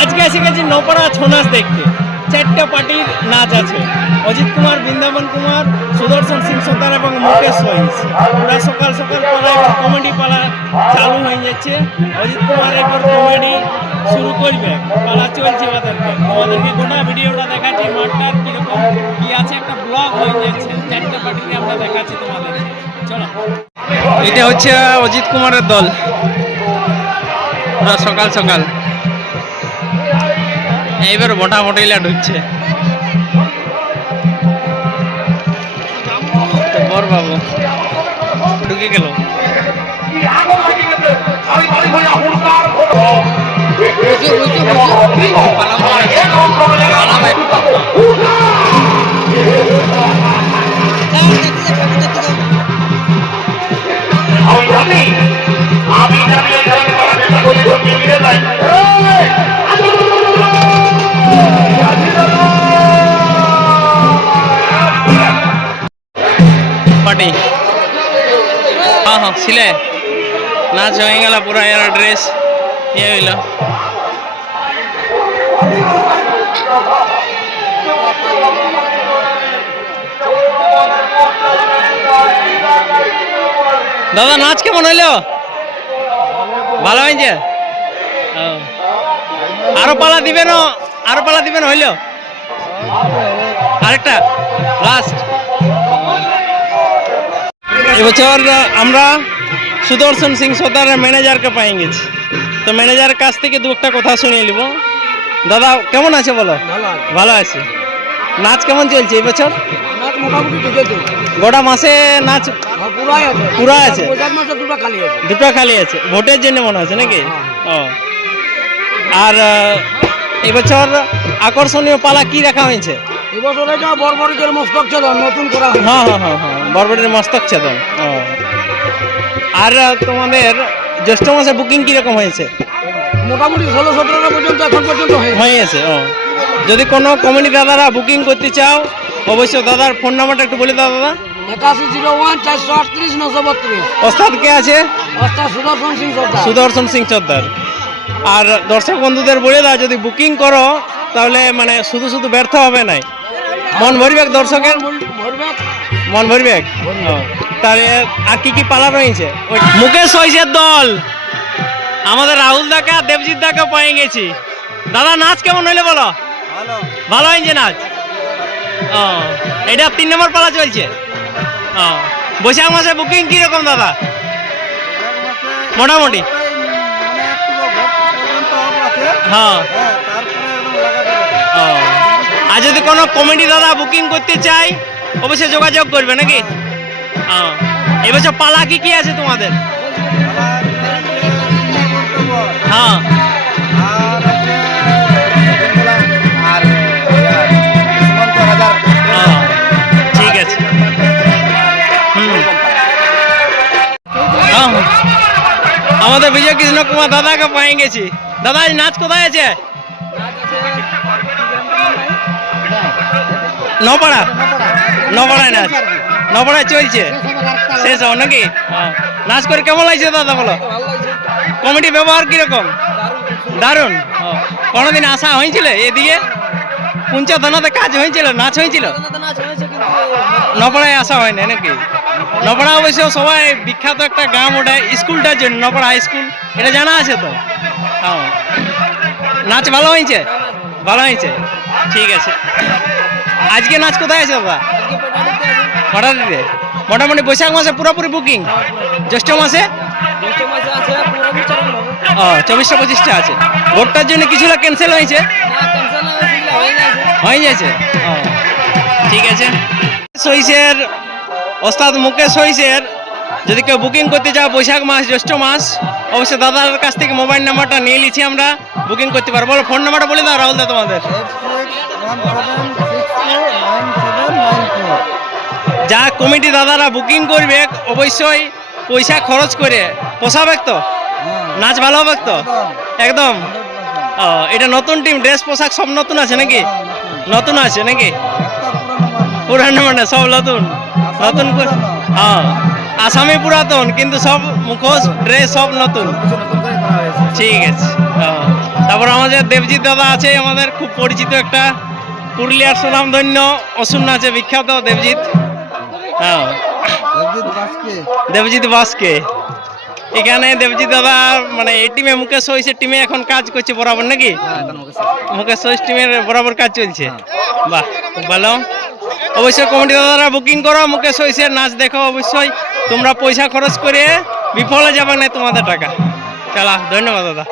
আজকে এসে গেছি নপাড়া ছৌ নাচ দেখতে। 4টা পার্টির নাচ আছে। অজিত কুমার, বৃন্দাবন কুমার, সুদর্শন সিং সর্দার এবং মুকেশ সহিস। পুরা সকাল সকাল পালা এবার কমেডি পালা চালু হয়ে যাচ্ছে। অজিত কুমার এবার কমেডি শুরু করবে, পালা চলছে ওদেরকে। আমাদেরকে গোটা ভিডিওটা দেখাচ্ছি, মাঠটার কিরকম কি আছে, একটা ব্লগ হয়ে যাচ্ছে। 4টা পার্টিকে আমরা দেখাচ্ছি তোমাদের। চলো, এটা হচ্ছে অজিত কুমারের দল, পুরা সকাল সকাল। এইবার মোটামুটি ঢুকছে বর বাবু, ঢুকে গেল। পার্টি হ্যাঁ ছিলে নাচ হয়ে গেল পুরা। এর ড্রেস ইয়ে হইল। দাদা নাচ কেমন হইলো? ভালো হয়েছে। আরো পালা দিবেন, আরো পালা দিবেন হইল আরেকটা লাস্ট। এবছর আমরা সুদর্শন সিং সর্দারের ম্যানেজারকে পাই গেছি, তো ম্যানেজারের কাছ থেকে দু একটা কথা শুনিয়ে নিব। দাদা কেমন আছে বলো? ভালো আছে। নাচ কেমন চলছে এই বছর? গোটা মাসে নাচ পুরা আছে, দুটো খালি আছে ভোটের জন্য মনে হচ্ছে নাকি? ও, আর এবছর আকর্ষণীয় পালা কি রাখা হয়েছে? বরবরিকের মস্তক ছেদন নতুন করা। হ্যাঁ হ্যাঁ হ্যাঁ হ্যাঁ, বরবরির মস্তক ছেদন। আর তোমাদের জ্যৈষ্ঠ মাসে বুকিং কিরকম হয়েছে? মোটামুটি 16-17 পর্যন্ত এখন পর্যন্ত হয়েছে। ও, যদি কোনো কমিটি দাদারা বুকিং করতে চাও অবশ্যই দাদার ফোন নাম্বারটা একটু বলে দাও দাদা। 8101-438-932। ওস্তাদ কে আছে? ওস্তাদ সুদর্শন সিং সর্দার। সুদর্শন সিং সর্দার। আর দর্শক বন্ধুদের বলে দাও, যদি বুকিং করো তাহলে মানে শুধু শুধু ব্যর্থ হবে নাই, মন ভরবে দর্শকের, মন ভরবে। তাহলে আর কি কি পালা রয়েছে? মুকেশ সহিসের দল আমাদের রাহুল দাকে আর দেবজিৎ দাকে পেয়ে গেছি। দাদা নাচ কেমন হইলে বলো? ভালো হয়েছে নাচ। ও, এটা 3 নম্বর পালা চলছে। ও, বৈশাখ মাসে বুকিং কিরকম দাদা? মোটামুটি হ্যাঁ। ও, আর যদি কোনো কমেডি দাদা বুকিং করতে চাই অবশ্যই যোগাযোগ করবে নাকি? এবছর পালা কি কি আছে তোমাদের? হ্যাঁ, ঠিক আছে। আমাদের বিজয় কৃষ্ণ কুমার দাদাকে পেয়ে গেছি। দাদা আজ নাচ কোথায় আছে? নপাড়া, নপাড়ায় নাচ, নপাড়ায় চলছে শেষ হও নাকি? নাচ করে কেমন লাগছে দাদা বলো? কমিটি ব্যবহার কিরকম? দারুণ। কোনোদিন আসা হয়েছিল এদিকে? পুঞ্চদানাতে কাজ হয়েছিল, নাচ হয়েছিল? নপাড়ায় আসা হয়নি নাকি? নপাড়া অবশ্য সবাই বিখ্যাত একটা গ্রাম, ওটা স্কুলটার জন্য, নপাড়া হাই স্কুল, এটা জানা আছে তো। হ্যাঁ, নাচ ভালো হয়েছে, ভালো হয়েছে, ঠিক আছে। আজকে নাচ কোথায় আছে দাদা? পাটাটিতে। মোটামুটি বৈশাখ মাসে পুরোপুরি বুকিং। জ্যৈষ্ঠ মাসে 24-25টা আছে। ভোটটার জন্য কিছুটা ক্যান্সেল হয়েছে, হয়ে গেছে। ঠিক আছে। সহিসের ওস্তাদ মুকেশ সহিসের যদি কেউ বুকিং করতে চাও বৈশাখ মাস, জ্যৈষ্ঠ মাস, অবশ্যই দাদার কাছ থেকে মোবাইল নাম্বারটা নিয়ে নিচ্ছি, আমরা বুকিং করতে পারবো। বলো ফোন নাম্বারটা বলে দাও রাহুল দা তোমাদের। যা কমিটি দাদারা বুকিং করবে অবশ্যই পয়সা খরচ করে পোষাবে তো, নাচ ভালো হবে তো একদম। এটা নতুন টিম, ড্রেস পোশাক সব নতুন আছে নাকি? নতুন আছে নাকি? পুরানো মানে সব নতুন, নতুন। হ্যাঁ, আসামি পুরাতন কিন্তু সব মুখোশ ড্রেস সব নতুন। ঠিক আছে। তারপর আমাদের দেবজিৎ দাদা আছে, আমাদের খুব পরিচিত একটা পুরুলিয়ার সুনামধন্য অসুর নাচে বিখ্যাত দেবজিৎ। হ্যাঁ, দেবজিৎ বাসকে এখানে দেবজিৎ দাদা মানে এই টিমে মুকেশ সহিসের টিমে এখন কাজ করছে বরাবর নাকি? মুকেশ সহিস টিমের বরাবর কাজ চলছে। বাহ, খুব ভালো। অবশ্যই কমিটি দাদারা বুকিং করো, মুকেশ সহিসের নাচ দেখো। অবশ্যই তোমরা পয়সা খরচ করে বিফলে যাবে না তোমাদের টাকা। চলা, ধন্যবাদ দাদা।